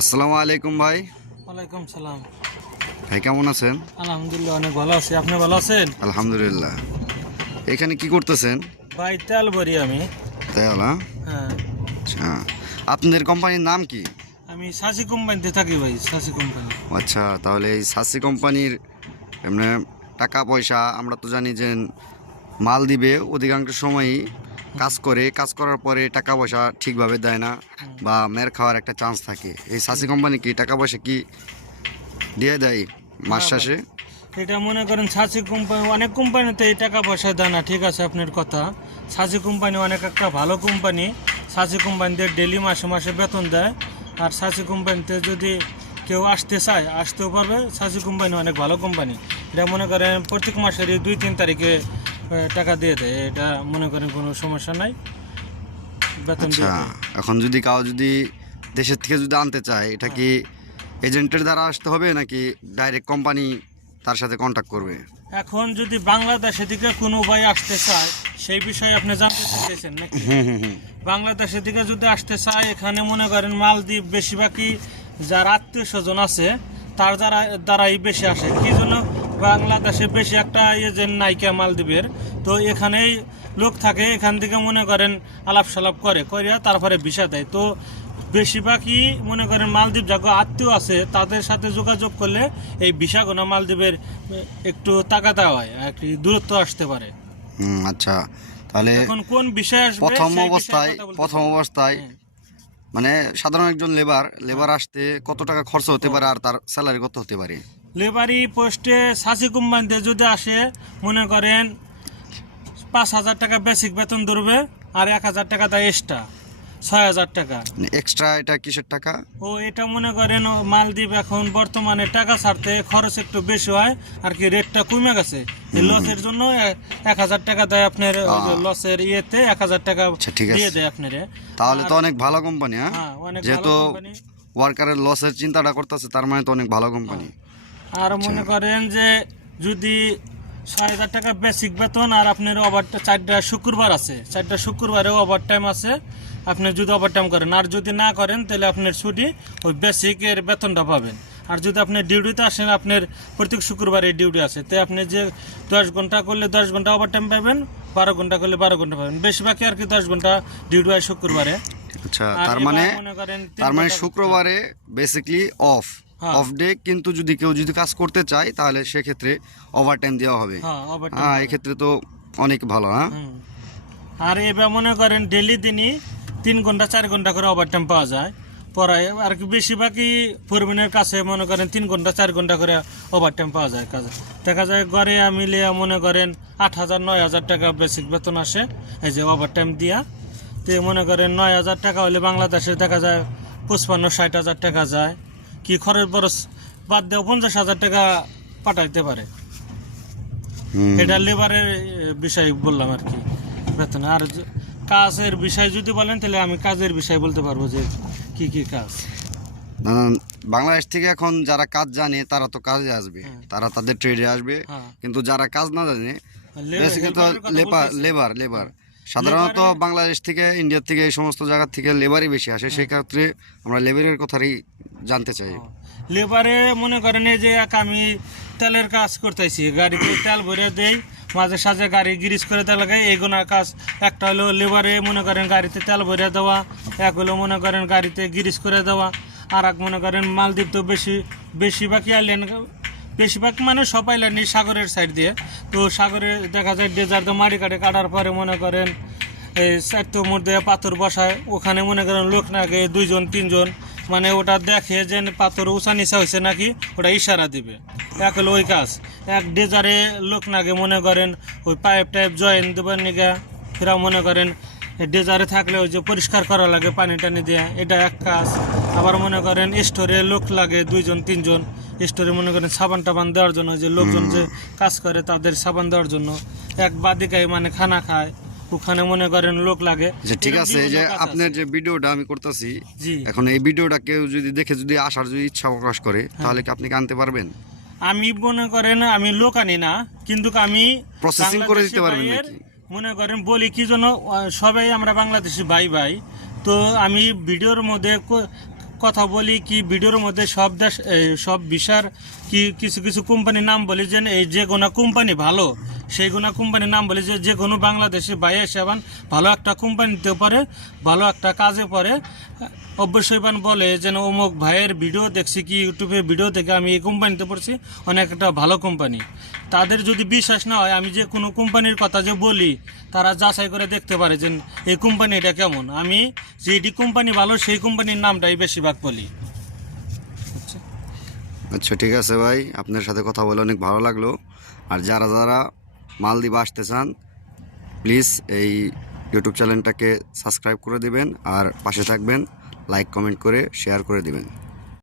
আসসালামু আলাইকুম ভাই। ওয়ালাইকুম সালাম। ভাই কেমন আছেন? আলহামদুলিল্লাহ অনেক ভালো আছি। আপনি ভালো আছেন? আলহামদুলিল্লাহ। এখানে কি করতেছেন? ভাই তেল ভরি আমি। তাই হলো, হ্যাঁ? হ্যাঁ। আচ্ছা আপনাদের কোম্পানির নাম কি? আমি সাসি কোম্পানিতে থাকি ভাই সাসি কোম্পানি। আচ্ছা তাহলে এই সাসি কোম্পানির এমনি টাকা পয়সা আমরা তো জানি যে মাল দিবে অধিকাংশ সময়ই কাজ করে কাজ করার পরে টাকা পয়সা ঠিকভাবে দেয় না বা মের খাওয়ার একটা চান্স থাকে। এই সাসি কোম্পানি কি টাকা পয়সা কি দিয়ে দেয় মাস শেষে? এটা মনে করেন সাসি কোম্পানি অনেক কোম্পানিতে এই টাকা পয়সা দেয় না ঠিক আছে আপনার কথা। সাসি কোম্পানি অনেক একটা ভালো কোম্পানি সাসি কোম্পানিতে ডেলি মাসে মাসে বেতন দেয়। আর সাসি কোম্পানিতে যদি কেউ আসতে চায় আসতেও পারবে। সাসি কোম্পানি অনেক ভালো কোম্পানি এটা মনে করেন প্রত্যেক মাসেরই দুই তিন তারিখে টাকা দিয়ে দেয় এটা মনে করেন কোনো সমস্যা নাই। বেতন দিয়ে আচ্ছা দেয়। এখন যদি কাউ যদি দেশের থেকে যদি আনতে চায় এটা কি এজেন্টের দ্বারা আসতে হবে নাকি ডাইরেক্ট কোম্পানি তার সাথে কন্ট্যাক্ট করবে? এখন যদি বাংলাদেশে থেকে কোনো ভাই আসতে চায় সেই বিষয়ে আপনি জানতে চাইছেন নাকি? হুম হুম হুম। বাংলাদেশের দিকে যদি আসতে চায় এখানে মনে করেন মালদ্বীপ বেশিরভাগই যার আত্মীয় স্বজন আছে তার দ্বারা দ্বারাই বেশি আসে। কি জন্য? বাংলাদেশে বেশি একটা এজেন্ট নাইকা মালদ্বীপের তো এখানেই লোক থাকে এখান থেকে মনে করেন আলাপ সালাপ করে করিয়া তারপরে ভিসা দেয়। তো বেশিরভাগই মনে করেন মালদ্বীপ যাকে আত্মীয় আছে তাদের সাথে যোগাযোগ করলে এই ভিসাগুলো মালদ্বীপের একটু দেওয়া হয় একটি দূরত্ব আসতে পারে। হুম, আচ্ছা। তাহলে এখন কোন বিষয় প্রথম অবস্থায় প্রথম অবস্থায় হ্যাঁ। মানে সাধারণ একজন লেবার লেবার আসতে কত টাকা খরচ হতে পারে আর তার স্যালারি কত হতে পারে? লেবারি পোস্টে সাসি কোম্পানিতে যদি আসে মনে করেন পাঁচ হাজার টাকা বেসিক বেতন ধরবে আর এক হাজার টাকা দেয় এক্সট্রা ছয় হাজার টাকা। এক্সট্রা এটা কিসের টাকা? ও এটা মনে করেন মালদ্বীপ এখন বর্তমানে টাকা ছাড়তে খরচ একটু বেশি হয় আর কি রেটটা কমে গেছে। লসের জন্য এক হাজার টাকা দেয় আপনার। লসের ইয়েতে এক হাজার টাকা আচ্ছা। দিয়ে দেয় আপনারে। তাহলে তো অনেক ভালো কোম্পানি হ্যাঁ? হ্যাঁ অনেক ভালো যেহেতু কোম্পানি ওয়ার্কারের লসের চিন্তাটা করতেছে তার মানে তো অনেক ভালো কোম্পানি আর মনে করেন যে যদি ছয় হাজার টাকা বেসিক বেতন আর আপনার ওভার চারটা শুক্রবার আছে চারটা শুক্রবারে ওভার টাইম আছে আপনি যদি ওভার টাইম করেন। আর যদি না করেন তাহলে আপনার ছুটি ওই বেসিকের বেতনটা পাবেন। আর যদি আপনি ডিউটিতে আসেন আপনার প্রত্যেক শুক্রবারে ডিউটি আছে। তাই আপনি যে দশ ঘণ্টা করলে দশ ঘণ্টা ওভার টাইম পাবেন বারো ঘণ্টা করলে বারো ঘণ্টা পাবেন। বেশিরভাগই আর কি দশ ঘণ্টা ডিউটি হয় শুক্রবারে। আচ্ছা তার মানে করেন তার মানে শুক্রবারে বেসিকলি অফ। অফ ডে কিন্তু যদি কেউ যদি কাজ করতে চায় তাহলে সেক্ষেত্রে ওভার টাইম দেওয়া হবে। হ্যাঁ হ্যাঁ এক্ষেত্রে তো অনেক ভালো হ্যাঁ। আর এবার মনে করেন ডেলি দিনই তিন ঘণ্টা চার ঘণ্টা করে ওভারটাইম পাওয়া যায়। পড়ায় আর কি বেশিরভাগই ফোরমিনের কাছে মনে করেন তিন ঘণ্টা চার ঘণ্টা করে ওভারটাইম পাওয়া যায় কাজে। দেখা যায় ঘরে মিলিয়ে মনে করেন আট হাজার নয় হাজার টাকা বেসিক বেতন আসে এই যে ওভারটাইম দিয়া। তো মনে করেন নয় হাজার টাকা হলে বাংলাদেশে দেখা যায় পঁচপান্ন ষাট হাজার টাকা যায়। কি খরচ বরচ বাদ দেওয়া পঞ্চাশ হাজার টাকা পাঠাইতে পারে। এটা লেবারের বিষয় বললাম আর কি বেতন। আর কাজের বিষয় যদি বলেন তাহলে আমি কাজের বিষয় বলতে পারব যে কি কি কাজ। বাংলাদেশ থেকে এখন যারা কাজ জানে তারা তো কাজে আসবে। হ্যাঁ। তারা তাদের ট্রেডে আসবে। হ্যাঁ। কিন্তু যারা কাজ না জানে লেবার লেবার লেবার সাধারণত বাংলাদেশ থেকে ইন্ডিয়া থেকে এই সমস্ত জায়গা থেকে লেবারই বেশি আসে। সেই ক্ষেত্রে আমরা লেবারের কথাই জানতে চাই। লেবারে মনে করেন এই যে এক আমি তেলের কাজ করতেছি, গাড়িতে তেল ভরে দেই, মাঝে সাঝে গাড়ি গ্রিস করে দেওয়া লাগে এইগুলো কাজ। একটা হলো লেবারে মনে করেন গাড়িতে তেল ভরে দেওয়া, এক হলো মনে করেন গাড়িতে গ্রিস করে দেওয়া আর এক মনে করেন মালদ্বীপ তো বেশি বেশিরভাগই আইল্যান্ড বেশিরভাগ মানে সব আইল্যান্ডই সাগরের সাইড দিয়ে। তো সাগরে দেখা যায় ডেজার তো মারি কাটে, কাটার পরে মনে করেন এই চারটোর মধ্যে পাথর বসায়, ওখানে মনে করেন লোক নাকি দুইজন, তিনজন মানে ওটা দেখে যে পাথর উঁচা নিচা হয়েছে নাকি ওটা ইশারা দিবে। এক হলো ওই কাজ। এক ডেজারে লোক নাকি মনে করেন ওই পাইপ টাইপ জয়েন দেবার নিগা ফেরা মনে করেন ডেজারে থাকলে ওই যে পরিষ্কার করা লাগে পানি টানি দিয়ে এটা এক কাজ। আবার মনে করেন স্টোরে লোক লাগে দুইজন তিনজন স্টোরে মনে করেন সাবান টাবান দেওয়ার জন্য যে লোকজন যে কাজ করে তাদের সাবান দেওয়ার জন্য। এক বাদিকায় মানে খানা খায়। ওখানে মনে করেন লোক লাগে যে ঠিক আছে যে আপনার যে ভিডিওটা আমি করতেছি এখন এই ভিডিওটা কেউ যদি দেখে যদি আসার যদি ইচ্ছা প্রকাশ করে হ্যাঁ। তাহলে কি আপনি আনতে পারবেন আমি মনে করেন আমি লোক আনি না কিন্তু আমি প্রসেসিং করে দিতে পারবেন নাকি? মনে করেন বলি কি জন্য সবাই আমরা বাংলাদেশি ভাই ভাই তো আমি ভিডিওর মধ্যে কথা বলি কি ভিডিওর মধ্যে সব দেশ সব বিষয়ের কি কিছু কিছু কোম্পানির নাম বলি যে এই যে কোনো কোম্পানি ভালো, সেই কোনো কোম্পানির নাম বলি যে যে কোনো বাংলাদেশে বাইরে সেবান ভালো একটা কোম্পানিতে পারে ভালো একটা কাজে পড়ে। অবশ্যই পান বলে যেন অমুক ভাইয়ের ভিডিও দেখছি কি ইউটিউবে ভিডিও থেকে আমি এই কোম্পানিতে পড়ছি অনেক একটা ভালো কোম্পানি তাদের যদি বিশ্বাস না হয়, আমি যে কোনো কোম্পানির কথা যে বলি, তারা যাচাই করে দেখতে পারে যে এই কোম্পানিটা কেমন। আমি যেটি কোম্পানি ভালো, সেই কোম্পানির নামটাই বেশিরভাগ বলি। আচ্ছা ঠিক আছে ভাই। আপনার সাথে কথা বলে অনেক ভালো লাগল। আর যারা যারা মালদ্বীপ আসতে চান প্লিজ এই ইউটিউব চ্যানেলটাকে সাবস্ক্রাইব করে দিবেন। আর পাশে থাকবেন লাইক কমেন্ট করে শেয়ার করে দিবেন।